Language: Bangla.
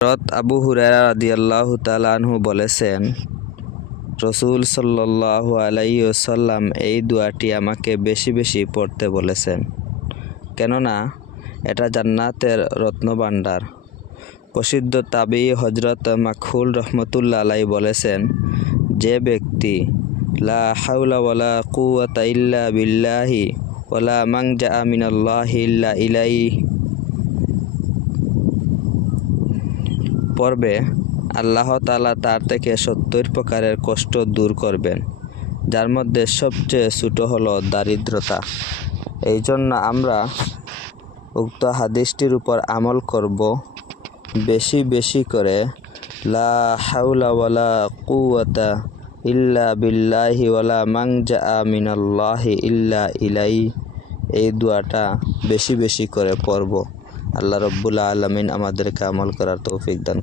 হজরত আবু হুরায়রা রাদিয়াল্লাহু তাআলা আনহু বলেছেন, রসুল সাল্লাল্লাহু আলাইহি ওয়াসাল্লাম এই দোয়াটি আমাকে বেশি বেশি পড়তে বলেছেন। কেননা, এটা জান্নাতের রত্নভাণ্ডার। প্রসিদ্ধ তাবি হজরত মাখুল রহমতুল্লা আলাই বলেছেন, যে ব্যক্তি লা হাওলা ওয়ালা কুওয়াতা ইল্লা বিল্লাহি ওয়ালা মাংজা মিনাল্লাহি ইল্লা ইলাই পড়বে আল্লাহ তালা তার থেকে সত্তর প্রকারের কষ্ট দূর করবেন, যার মধ্যে সবচেয়ে ছোট হলো দারিদ্রতা। এই জন্য আমরা উক্ত হাদিসটির উপর আমল করব বেশি বেশি করে, লা হাওলা ওয়ালা কুওয়াতা ইল্লা বিল্লাহি ওয়ালা মাংজা মিনাল্লাহি ইল্লা ইলাই এই দোয়াটা বেশি বেশি করে পড়ব। আল্লাহ রব্বুল আলমিন আমাদেরকে আমল করার তৌফিক দান